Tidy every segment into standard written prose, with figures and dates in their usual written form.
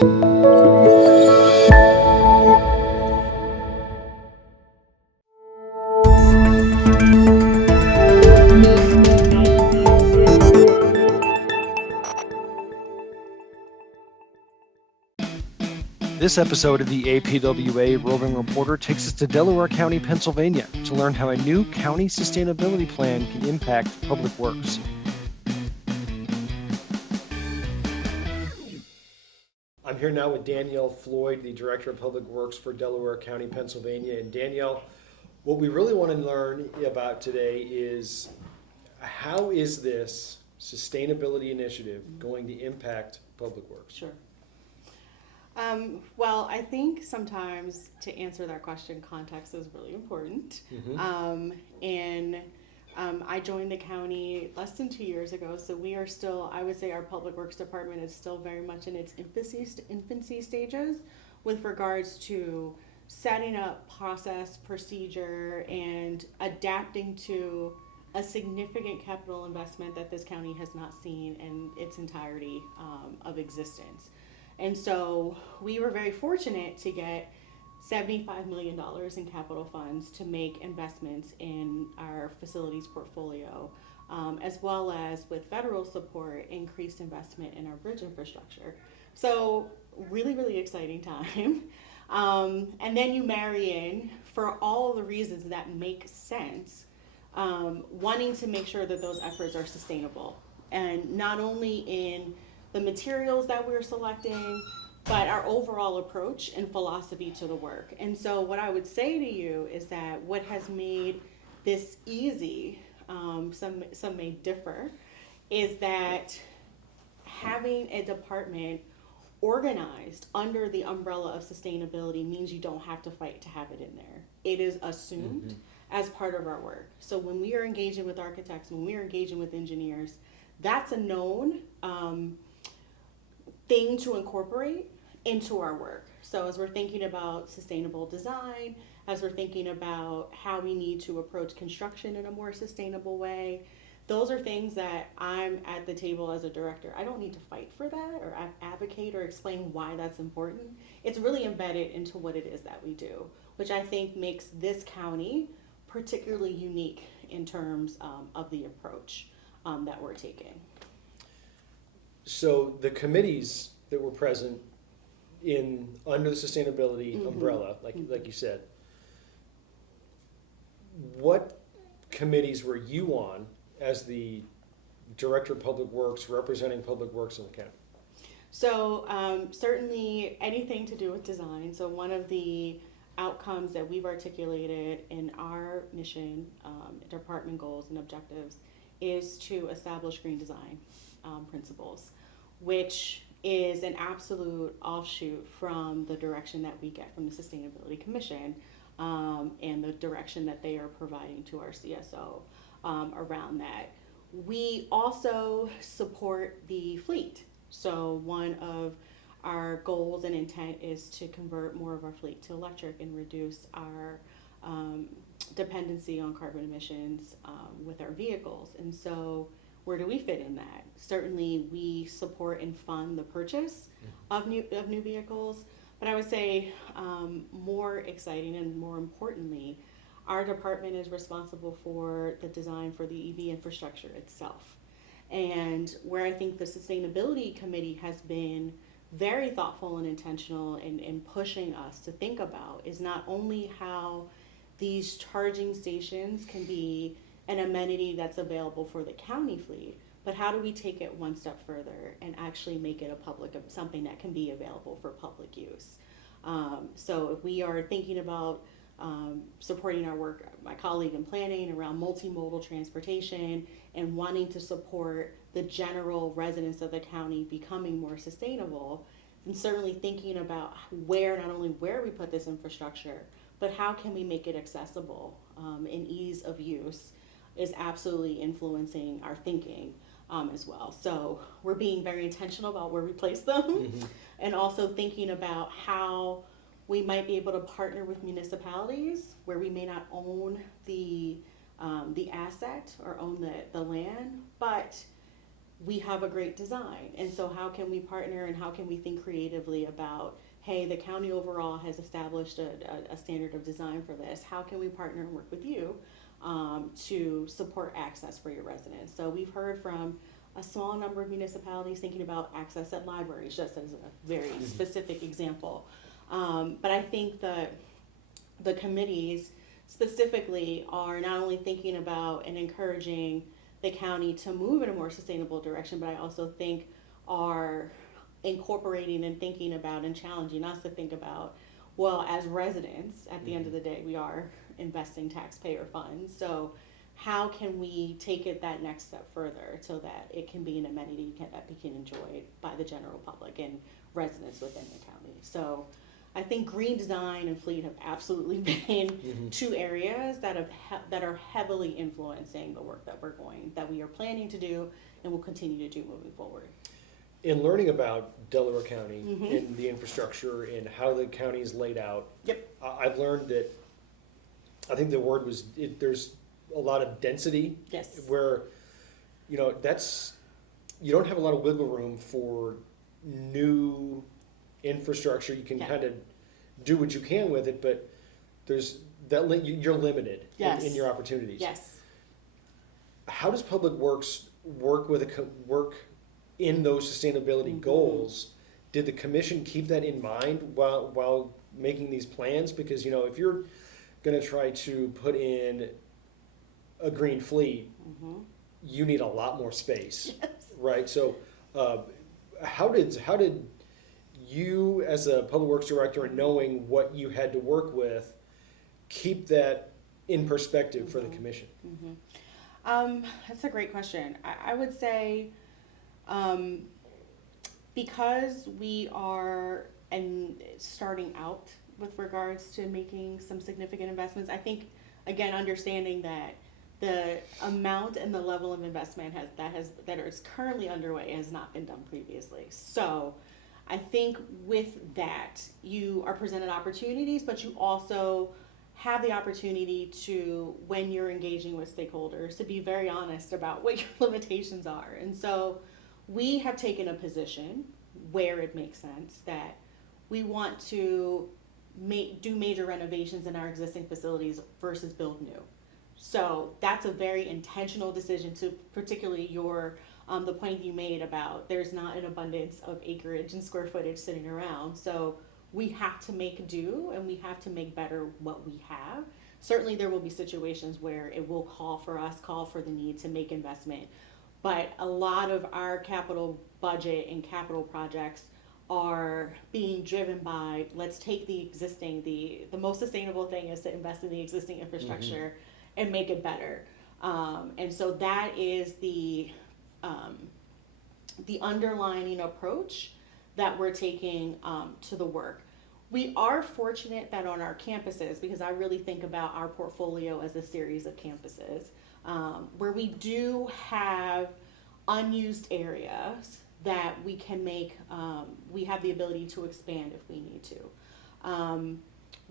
This episode of the APWA Roving Reporter takes us to Delaware County, Pennsylvania, to learn how a new county sustainability plan can impact public works. I'm here now with Danielle Floyd, the Director of Public Works for Delaware County, Pennsylvania. And Danielle, what we really want to learn about today is how is this sustainability initiative going to impact public works? Sure. Well, I think sometimes to answer that question, context is really important. I joined the county less than 2 years ago, so we are still, I would say our public works department is still very much in its infancy stages with regards to setting up process, procedure, and adapting to a significant capital investment that this county has not seen in its entirety of existence. And so we were very fortunate to get $75 million in capital funds to make investments in our facilities portfolio, as well as with federal support, increased investment in our bridge infrastructure. So really, really exciting time. And then you marry in, for all the reasons that make sense, wanting to make sure that those efforts are sustainable. And not only in the materials that we're selecting, but our overall approach and philosophy to the work. And so what I would say to you is that what has made this easy, some may differ, is that having a department organized under the umbrella of sustainability means you don't have to fight to have it in there. It is assumed as part of our work. So when we are engaging with architects, when we are engaging with engineers, that's a known thing to incorporate into our work. So as we're thinking about sustainable design, as we're thinking about how we need to approach construction in a more sustainable way, those are things that I'm at the table as a director. I don't need to fight for that or advocate or explain why that's important. It's really embedded into what it is that we do, which I think makes this county particularly unique in terms of the approach that we're taking. So the committees that were present under the sustainability umbrella, like you said, what committees were you on as the Director of Public Works representing Public Works in the county? So certainly anything to do with design. So one of the outcomes that we've articulated in our mission, department goals and objectives, is to establish green design principles, which is an absolute offshoot from the direction that we get from the Sustainability Commission and the direction that they are providing to our CSO around that. We also support the fleet. So one of our goals and intent is to convert more of our fleet to electric and reduce our dependency on carbon emissions with our vehicles. And so where do we fit in that? Certainly we support and fund the purchase of new vehicles, but I would say more exciting and more importantly, our department is responsible for the design for the EV infrastructure itself. And where I think the Sustainability Committee has been very thoughtful and intentional in pushing us to think about is not only how these charging stations can be an amenity that's available for the county fleet, but how do we take it one step further and actually make it something that can be available for public use? So if we are thinking about supporting our work, my colleague in planning around multimodal transportation and wanting to support the general residents of the county becoming more sustainable, and certainly thinking about not only where we put this infrastructure, but how can we make it accessible and ease of use is absolutely influencing our thinking as well. So we're being very intentional about where we place them and also thinking about how we might be able to partner with municipalities where we may not own the asset or own the land, but we have a great design. And so how can we partner and how can we think creatively about, hey, the county overall has established a standard of design for this. How can we partner and work with you to support access for your residents? So we've heard from a small number of municipalities thinking about access at libraries, just as a very specific example. But I think that the committees specifically are not only thinking about and encouraging the county to move in a more sustainable direction, but I also think are incorporating and thinking about and challenging us to think about, well, as residents, at the end of the day, we are investing taxpayer funds. So how can we take it that next step further so that it can be an amenity that we can enjoy by the general public and residents within the county? So I think green design and fleet have absolutely been two areas that that are heavily influencing the work that we are planning to do and will continue to do moving forward. In learning about Delaware County and the infrastructure and how the county is laid out, I've learned that I think the word was there's a lot of density. Yes. Where, you don't have a lot of wiggle room for new infrastructure. You can kind of do what you can with it, but you're limited in your opportunities. Yes. How does Public Works work in those sustainability goals? Did the commission keep that in mind while making these plans? Because if you're going to try to put in a green fleet, you need a lot more space, right? So, how did you, as a public works director, and knowing what you had to work with, keep that in perspective for the commission? That's a great question. I would say, because we are starting out with regards to making some significant investments, I think, again, understanding that the amount and the level of investment that is currently underway has not been done previously. So I think with that, you are presented opportunities, but you also have the opportunity to, when you're engaging with stakeholders, to be very honest about what your limitations are. And so we have taken a position where it makes sense that we want to do major renovations in our existing facilities versus build new. So that's a very intentional decision, to particularly the point you made about there's not an abundance of acreage and square footage sitting around. So we have to make do and we have to make better what we have. Certainly there will be situations where it will call for the need to make investment. But a lot of our capital budget and capital projects are being driven by, let's take the existing, the most sustainable thing is to invest in the existing infrastructure and make it better. And so that is the underlining approach that we're taking to the work. We are fortunate that on our campuses, because I really think about our portfolio as a series of campuses, where we do have unused areas that we can we have the ability to expand if we need to.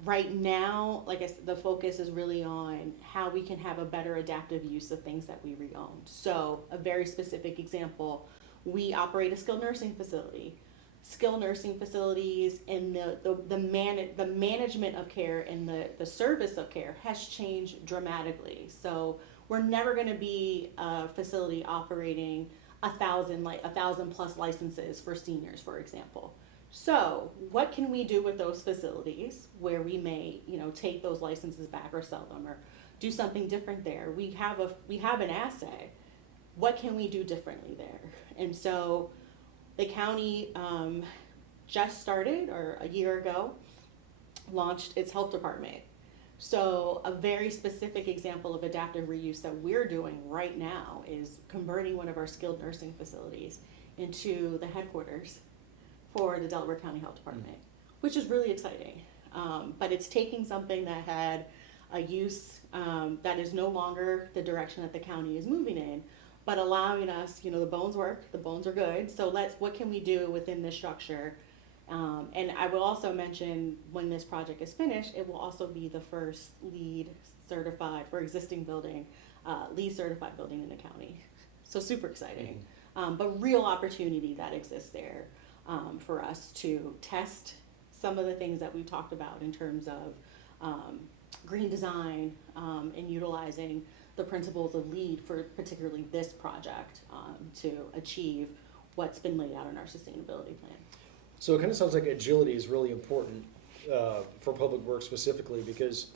Right now, like I said, the focus is really on how we can have a better adaptive use of things that we re-own. So a very specific example, we operate a skilled nursing facility. Skilled nursing facilities and the management of care and the service of care has changed dramatically. So we're never going to be a facility operating 1,000 plus licenses for seniors, for example. So what can we do with those facilities where we may, take those licenses back or sell them or do something different there? We have an asset. What can we do differently there? And so the county just started, or a year ago, launched its health department. So a very specific example of adaptive reuse that we're doing right now is converting one of our skilled nursing facilities into the headquarters for the Delaware County Health Department, which is really exciting. But it's taking something that had a use that is no longer the direction that the county is moving in, but allowing us, the bones work, the bones are good, so what can we do within this structure? And I will also mention, when this project is finished, it will also be the first LEED certified for existing building, LEED certified building in the county. So super exciting. but real opportunity that exists there for us to test some of the things that we talked about in terms of green design and utilizing the principles of LEED for particularly this project to achieve what's been laid out in our sustainability plan. So it kind of sounds like agility is really important for public works specifically because,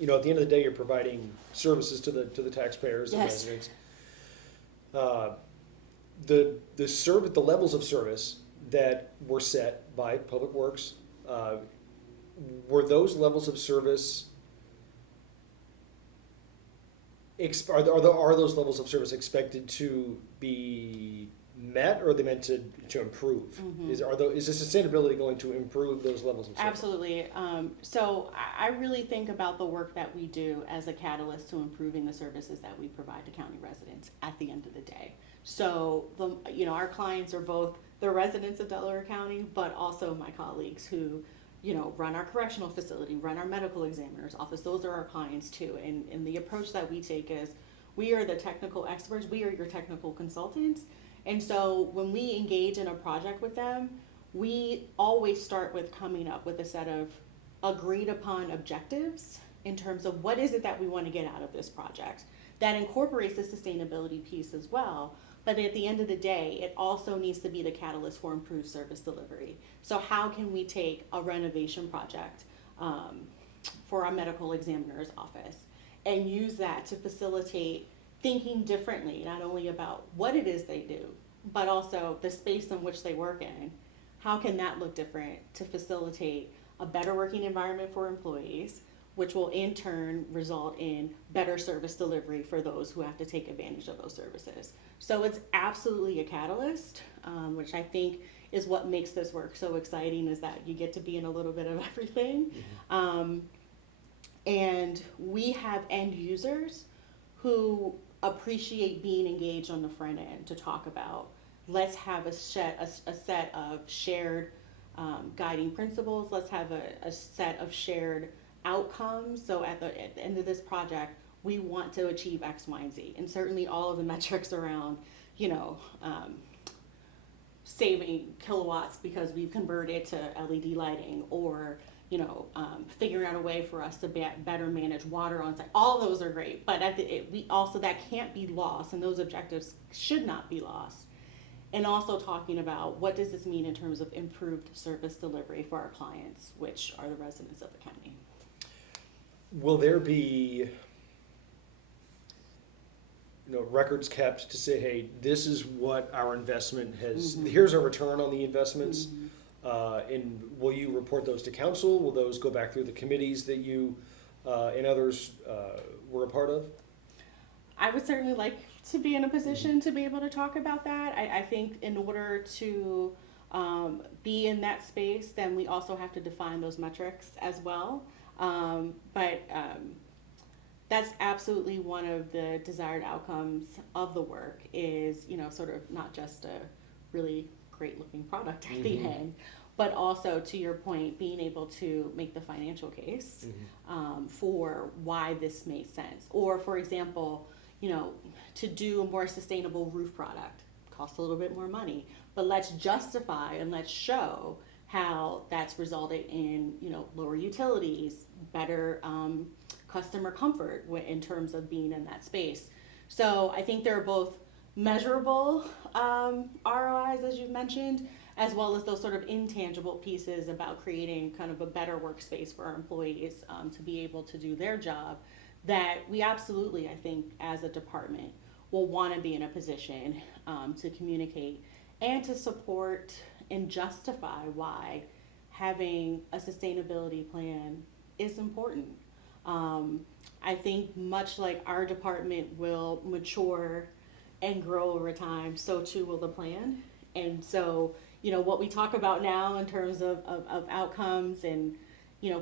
you know, at the end of the day, you're providing services to the taxpayers and Yes. residents. The levels of service that were set by Public Works, were those levels of service are those levels of service expected to be met, or are they meant to improve? Mhm. Is the sustainability going to improve those levels of service? Absolutely. So I really think about the work that we do as a catalyst to improving the services that we provide to county residents at the end of the day. So our clients are both the residents of Delaware County, but also my colleagues who, run our correctional facility, run our medical examiner's office. Those are our clients too. And the approach that we take is we are the technical experts. We are your technical consultants. And so when we engage in a project with them, we always start with coming up with a set of agreed upon objectives in terms of what is it that we want to get out of this project. That incorporates the sustainability piece as well. But at the end of the day, it also needs to be the catalyst for improved service delivery. So how can we take a renovation project for our medical examiner's office and use that to facilitate thinking differently, not only about what it is they do, but also the space in which they work in. How can that look different to facilitate a better working environment for employees, which will in turn result in better service delivery for those who have to take advantage of those services. So it's absolutely a catalyst, which I think is what makes this work so exciting, is that you get to be in a little bit of everything. Mm-hmm. And we have end users who appreciate being engaged on the front end to talk about, let's have a set of shared guiding principles, let's have a set of shared outcomes. So at the end of this project, we want to achieve X, Y, and Z. And certainly all of the metrics around, saving kilowatts because we've converted to LED lighting, or figuring out a way for us to better manage water on site. All those are great, but we also, that can't be lost, and those objectives should not be lost. And also talking about what does this mean in terms of improved service delivery for our clients, which are the residents of the county. Will there be records kept to say, hey, this is what our investment has, Mm-hmm. here's our return on the investments? Mm-hmm. And will you report those to council? Will those go back through the committees that you and others were a part of? I would certainly like to be in a position to be able to talk about that. I think in order to be in that space, then we also have to define those metrics as well. But that's absolutely one of the desired outcomes of the work, is, sort of not just a really great looking product at the end, but also, to your point, being able to make the financial case for why this makes sense. Or, for example, to do a more sustainable roof product costs a little bit more money, but let's justify and let's show how that's resulted in, lower utilities, better customer comfort in terms of being in that space. So I think there are both measurable ROIs, as you've mentioned, as well as those sort of intangible pieces about creating kind of a better workspace for our employees to be able to do their job, that we absolutely, I think, as a department, will want to be in a position to communicate and to support and justify why having a sustainability plan is important. I think much like our department will mature and grow over time, so too will the plan. And so, what we talk about now in terms of outcomes, and,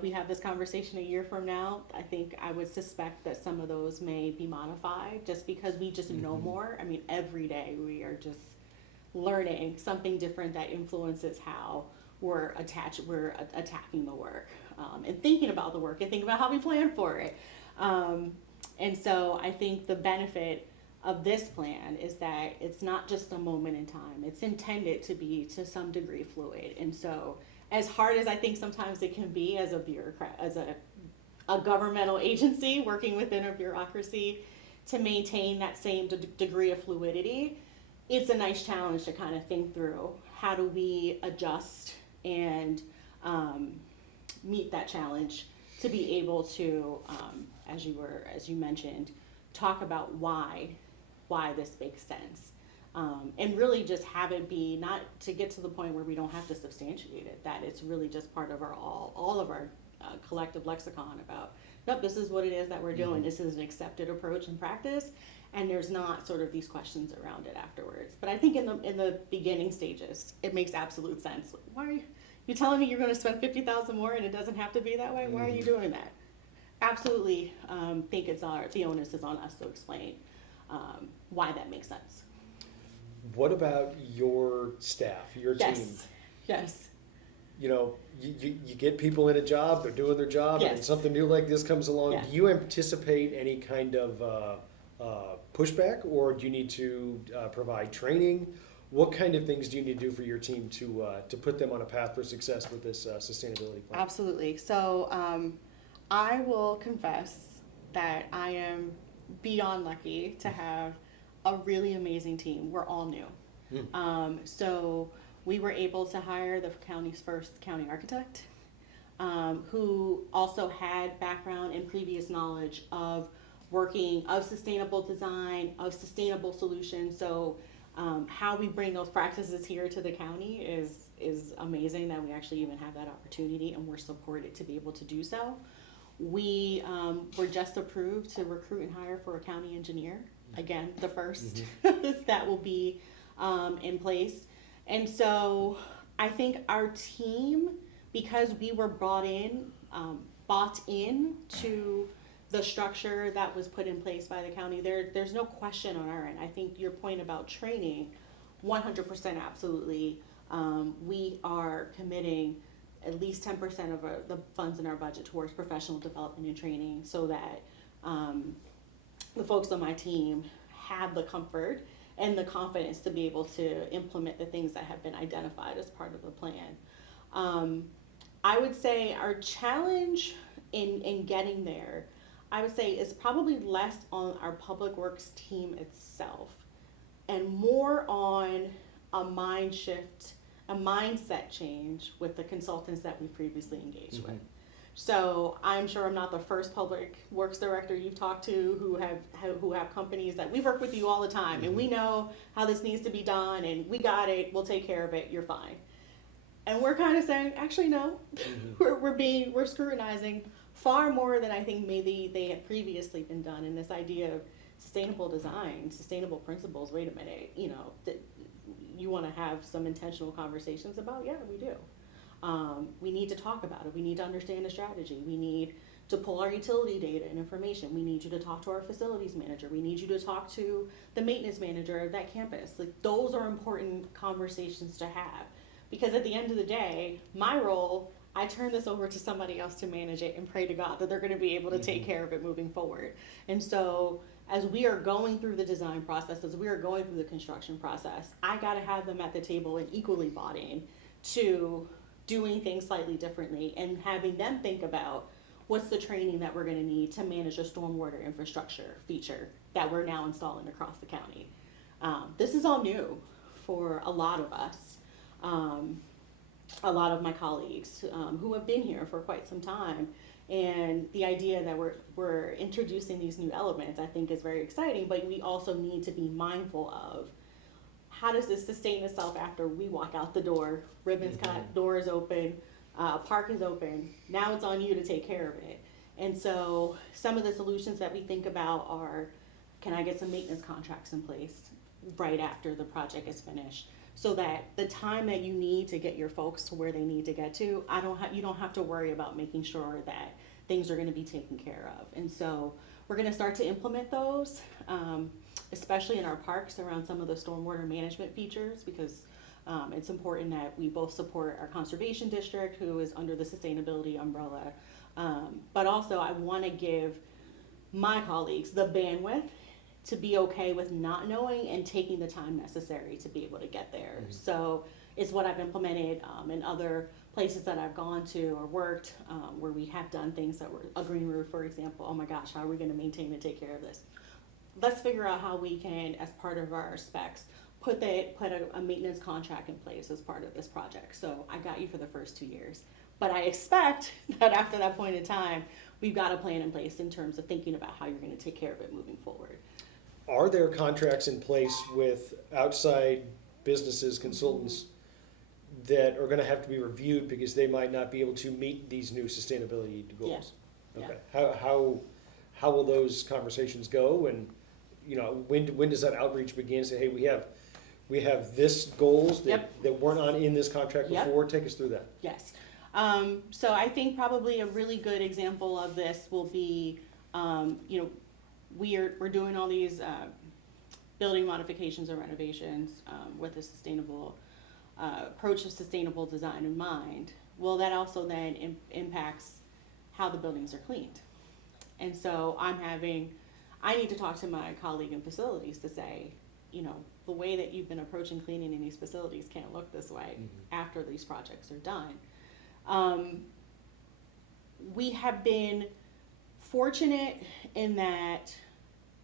we have this conversation a year from now, I think I would suspect that some of those may be modified just because we just know more. I mean, every day we are just learning something different that influences how we're attacking the work, and thinking about the work and thinking about how we plan for it. And so I think the benefit of this plan is that it's not just a moment in time. It's intended to be to some degree fluid. And so as hard as I think sometimes it can be as a bureaucrat, as a governmental agency working within a bureaucracy to maintain that same degree of fluidity, it's a nice challenge to kind of think through how do we adjust and meet that challenge to be able to, as you mentioned, talk about why this makes sense. And really just have it be not to get to the point where we don't have to substantiate it, that it's really just part of our all of our collective lexicon about, nope, this is what it is that we're doing. This is an accepted approach and practice, and there's not sort of these questions around it afterwards. But I think in the beginning stages, it makes absolute sense. Why are you telling me you're going to spend $50,000 more and it doesn't have to be that way? Why are you doing that? Absolutely, think the onus is on us to explain why that makes sense. What about your staff, your team? Yes. You know, you get people in a job, they're doing their job, and Yes. something new like this comes along. Yeah. Do you anticipate any kind of pushback, or do you need to provide training? What kind of things do you need to do for your team to put them on a path for success with this sustainability plan? Absolutely. So I will confess that I am beyond lucky to have a really amazing team. We're all new. So we were able to hire the county's first county architect, who also had background and previous knowledge of working, of sustainable design, of sustainable solutions. So how we bring those practices here to the county is amazing that we actually even have that opportunity, and we're supported to be able to do so. We were just approved to recruit and hire for a county engineer. Again, the first that will be in place. And so I think our team, because we were bought in to the structure that was put in place by the county, there's no question on our end. I think your point about training, 100% absolutely. We are committing at least 10% of the funds in our budget towards professional development and training, so that the folks on my team have the comfort and the confidence to be able to implement the things that have been identified as part of the plan. I would say our challenge in getting there, I would say, is probably less on our public works team itself and more on a mind shift, a mindset change with the consultants that we previously engaged with. So I'm sure I'm not the first public works director you've talked to who have companies that we work with you all the time, and we know how this needs to be done, and we got it, we'll take care of it, you're fine. And we're kind of saying, actually no, we're scrutinizing far more than I think maybe they had previously been done. And this idea of sustainable design, sustainable principles, wait a minute, you want to have some intentional conversations about, yeah, we do. We need to talk about it. We need to understand the strategy. We need to pull our utility data and information. We need you to talk to our facilities manager. We need you to talk to the maintenance manager of that campus. Like, those are important conversations to have, because at the end of the day, my role, I turn this over to somebody else to manage it and pray to God that they're going to be able to take care of it moving forward. And so as we are going through the design process, as we are going through the construction process, I got to have them at the table and equally bought in to doing things slightly differently, and having them think about what's the training that we're going to need to manage a stormwater infrastructure feature that we're now installing across the county. This is all new for a lot of us, a lot of my colleagues who have been here for quite some time. And the idea that we're introducing these new elements, I think, is very exciting, but we also need to be mindful of, how does this sustain itself after we walk out the door? Ribbons cut, doors open, park is open. Now it's on you to take care of it. And so some of the solutions that we think about are, can I get some maintenance contracts in place right after the project is finished, so that the time that you need to get your folks to where they need to get to, you don't have to worry about making sure that things are going to be taken care of. And so we're going to start to implement those, especially in our parks around some of the stormwater management features, because it's important that we both support our conservation district, who is under the sustainability umbrella, but also I want to give my colleagues the bandwidth to be okay with not knowing and taking the time necessary to be able to get there. Mm-hmm. So it's what I've implemented in other places that I've gone to or worked where we have done things that were a green roof, for example. Oh my gosh, how are we going to maintain and take care of this? Let's figure out how we can, as part of our specs, put a maintenance contract in place as part of this project. So I got you for the first 2 years. But I expect that after that point in time, we've got a plan in place in terms of thinking about how you're going to take care of it moving forward. Are there contracts in place with outside businesses, consultants, that are gonna have to be reviewed because they might not be able to meet these new sustainability goals? Yeah. Okay, how will those conversations go, and, you know, when does that outreach begin? Say, hey, we have this goals that weren't in this contract before, take us through that. Yes. So I think probably a really good example of this will be, we're doing all these building modifications and renovations with a sustainable approach of sustainable design in mind. Well, that also then impacts how the buildings are cleaned. And so I need to talk to my colleague in facilities to say, you know, the way that you've been approaching cleaning in these facilities can't look this way after these projects are done. We have been fortunate in that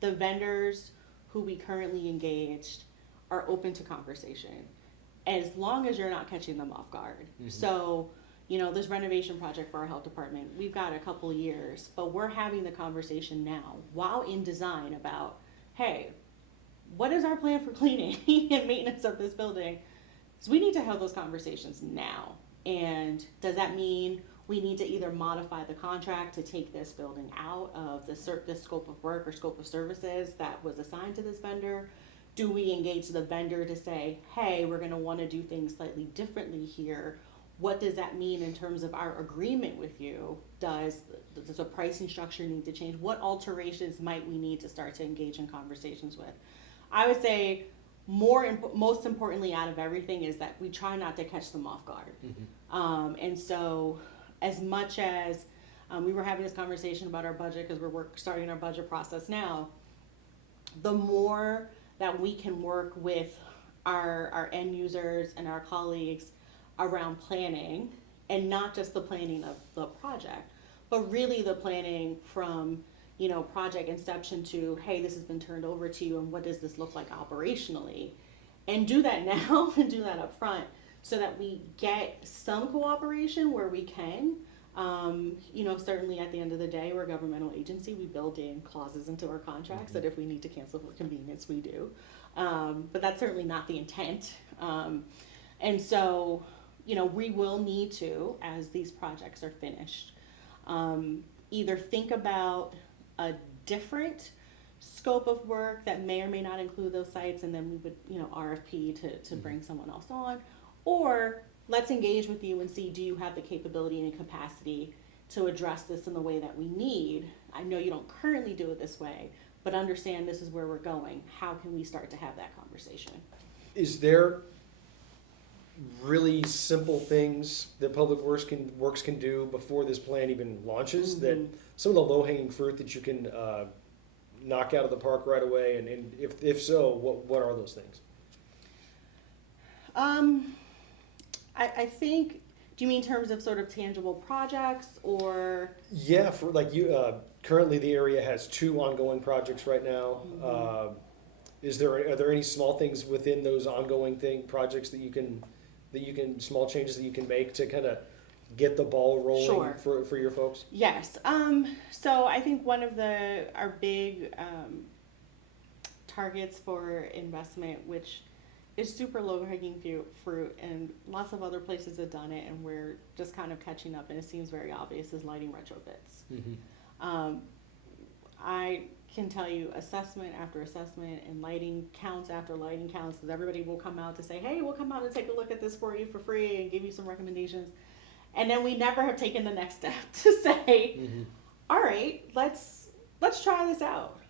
the vendors who we currently engaged are open to conversation, as long as you're not catching them off guard. So, you know, this renovation project for our health department, we've got a couple years, but we're having the conversation now while in design about, hey, what is our plan for cleaning and maintenance of this building? So we need to have those conversations now. And does that mean we need to either modify the contract to take this building out of the scope of work or scope of services that was assigned to this vendor? Do we engage the vendor to say, hey, we're going to want to do things slightly differently here? What does that mean in terms of our agreement with you? Does the pricing structure need to change? What alterations might we need to start to engage in conversations with? I would say most importantly out of everything is that we try not to catch them off guard. And so as much as we were having this conversation about our budget because we're starting our budget process now, the more that we can work with our end users and our colleagues around planning, and not just the planning of the project, but really the planning from, you know, project inception to, hey, this has been turned over to you and what does this look like operationally, and do that now and do that up front so that we get some cooperation where we can. You know, certainly at the end of the day, we're a governmental agency. We build in clauses into our contracts that if we need to cancel for convenience, we do. But that's certainly not the intent. And so, you know, we will need to, as these projects are finished, either think about a different scope of work that may or may not include those sites, and then we would, you know, RFP to bring someone else on, or let's engage with you and see, do you have the capability and capacity to address this in the way that we need? I know you don't currently do it this way, but understand this is where we're going. How can we start to have that conversation? Is there really simple things that Public Works can do before this plan even launches, that some of the low-hanging fruit that you can knock out of the park right away, and if so, what are those things? I think, do you mean in terms of sort of tangible projects, or? Yeah, for like you, currently the area has 2 ongoing projects right now. Are there any small things within those ongoing projects that you can small changes that you can make to kind of get the ball rolling for your folks? Yes. So I think one of our big targets for investment, which is super low-hanging fruit, and lots of other places have done it, and we're just kind of catching up, and it seems very obvious, is lighting retrofits. I can tell you assessment after assessment and lighting counts after lighting counts, because everybody will come out to say, hey, we'll come out and take a look at this for you for free and give you some recommendations. And then we never have taken the next step to say, all right, let's try this out.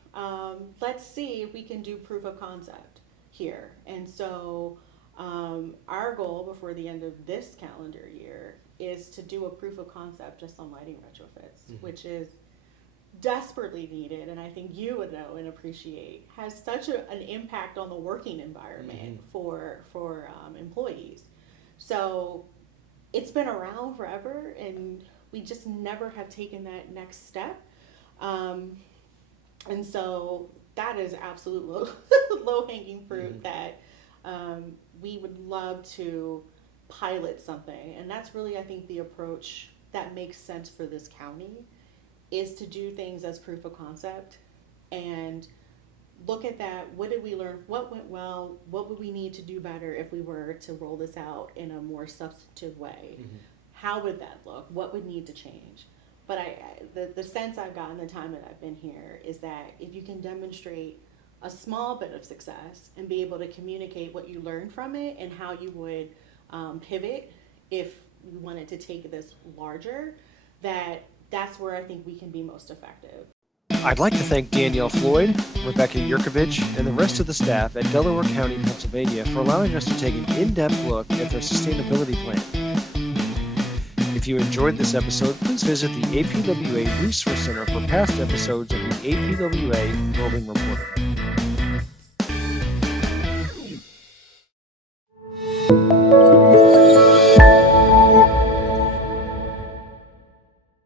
Let's see if we can do proof of concept here. And so our goal before the end of this calendar year is to do a proof of concept just on lighting retrofits, which is desperately needed, and I think you would know and appreciate, has such an impact on the working environment for employees. So it's been around forever, and we just never have taken that next step. And so that is absolute low hanging fruit that we would love to pilot something. And that's really, I think, the approach that makes sense for this county, is to do things as proof of concept and look at that. What did we learn? What went well? What would we need to do better if we were to roll this out in a more substantive way? How would that look? What would need to change? But the sense I've gotten the time that I've been here is that if you can demonstrate a small bit of success and be able to communicate what you learned from it and how you would pivot if you wanted to take this larger, that's where I think we can be most effective. I'd like to thank Danielle Floyd, Rebecca Yurkovich, and the rest of the staff at Delaware County, Pennsylvania for allowing us to take an in-depth look at their sustainability plan. If you enjoyed this episode, please visit the APWA Resource Center for past episodes of the APWA Roving Reporter.